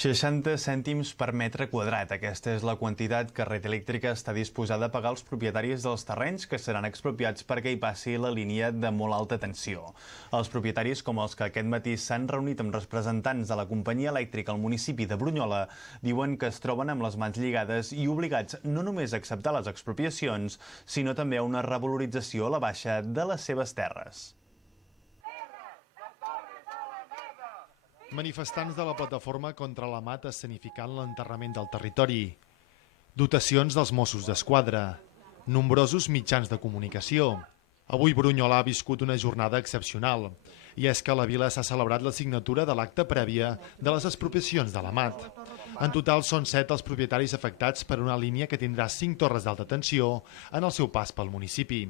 60 cèntims per metre quadrat. Aquesta és la quantitat que Red Eléctrica està disposada a pagar als propietaris dels terrenys que seran expropiats perquè hi passi la línia de molt alta tensió. Els propietaris, com els que aquest matí s'han reunit amb representants de la companyia elèctrica al municipi de Brunyola, diuen que es troben amb les mans lligades i obligats no només a acceptar les expropiacions, sinó també a una revalorització a la baixa de les seves terres. Manifestants de la plataforma contra la mat escenificant l'enterrament del territori. Dotacions dels Mossos d'Esquadra. Nombrosos mitjans de comunicació. Avui Brunyola ha viscut una jornada excepcional. I és que a la vila s'ha celebrat la signatura de l'acte prèvia de les expropiacions de la mat. En total són 7 els propietaris afectats per una línia que tindrà 5 torres d'alta tensió en el seu pas pel municipi.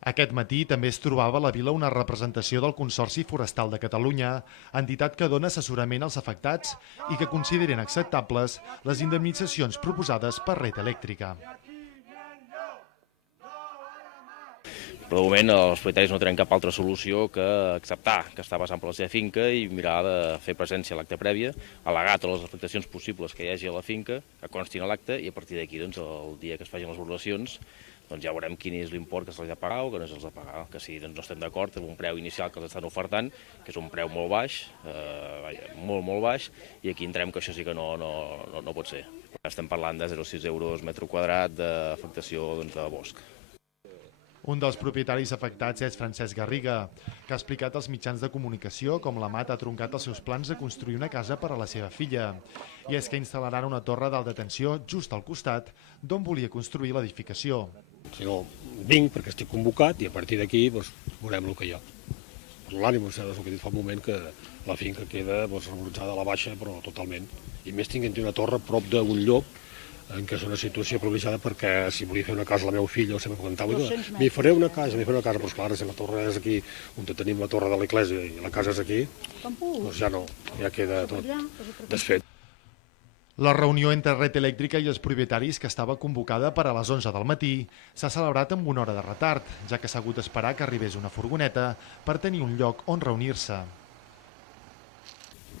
Aquest matí també es trobava a la vila una representació del Consorci Forestal de Catalunya, entitat que dona assessorament als afectats i que consideren acceptables les indemnitzacions proposades per Red Eléctrica. Però de moment els propietaris no tenen cap altra solució que acceptar que està passant per la seva finca i mirar de fer presència a l'acte prèvia, al·legar totes les afectacions possibles que hi hagi a la finca, que constin a l'acte i a partir d'aquí, el dia que es facin les valoracions, ja veurem quin és l'import que se'ls ha de pagar o que no se'ls ha de pagar. Que si no estem d'acord amb un preu inicial que els estan ofertant, que és un preu molt baix, molt baix, i aquí entrem que això sí que no pot ser. Estem parlant de 0,6 euros metre quadrat d'afectació de bosc. Un dels propietaris afectats és Francesc Garriga, que ha explicat als mitjans de comunicació com la mat ha troncat els seus plans de construir una casa per a la seva filla. I és que instal·laran una torre d'alta tensió just al costat d'on volia construir l'edificació. Si no, vinc perquè estic convocat i a partir d'aquí veurem el que hi ha. L'ànim, és el que he dit fa un moment, que la finca queda revaloritzada a la baixa, però totalment. I més tinguent una torre a prop d'un lloc en què és una situació privilegiada perquè si volia fer una casa a la meva filla o sempre comentava, m'hi faré una casa, però esclar, si la torre és aquí, on tenim la torre de l'església i la casa és aquí, doncs ja queda tot desfet. La reunió entre Red Eléctrica i els propietaris, que estava convocada per a les 11 del matí, s'ha celebrat amb una hora de retard, ja que s'ha hagut d'esperar que arribés una furgoneta per tenir un lloc on reunir-se.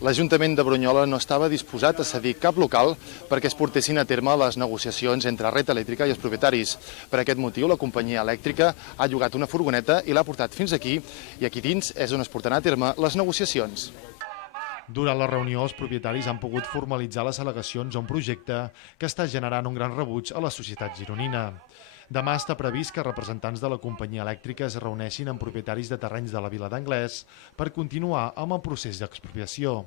L'Ajuntament de Brunyola no estava disposat a cedir cap local perquè es portessin a terme les negociacions entre Red Eléctrica i els propietaris. Per aquest motiu, la companyia elèctrica ha llogat una furgoneta i l'ha portat fins aquí, i aquí dins és on es portaran a terme les negociacions. Durant la reunió, els propietaris han pogut formalitzar les al·legacions a un projecte que està generant un gran rebuig a la societat gironina. Demà està previst que representants de la companyia elèctrica es reuneixin amb propietaris de terrenys de la vila d'Anglès per continuar amb el procés d'expropiació.